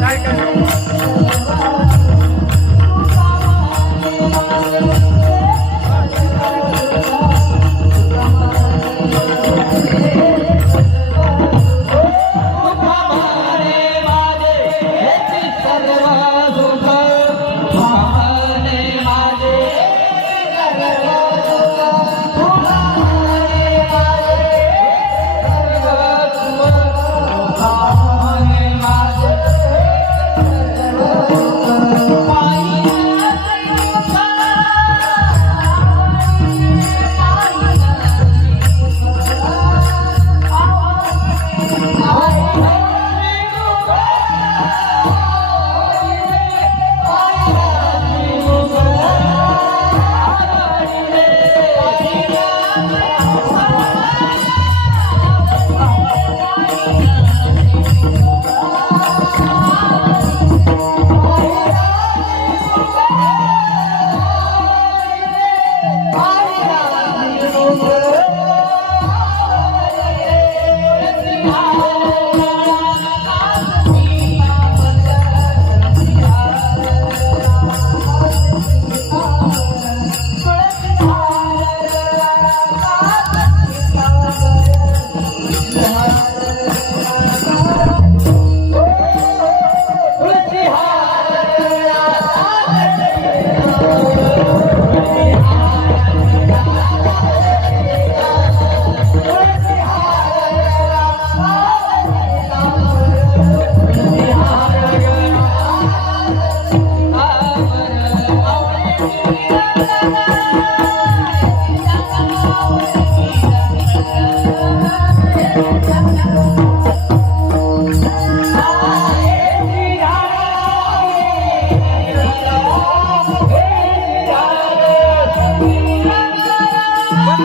काय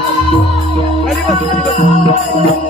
Thank you.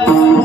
Oh,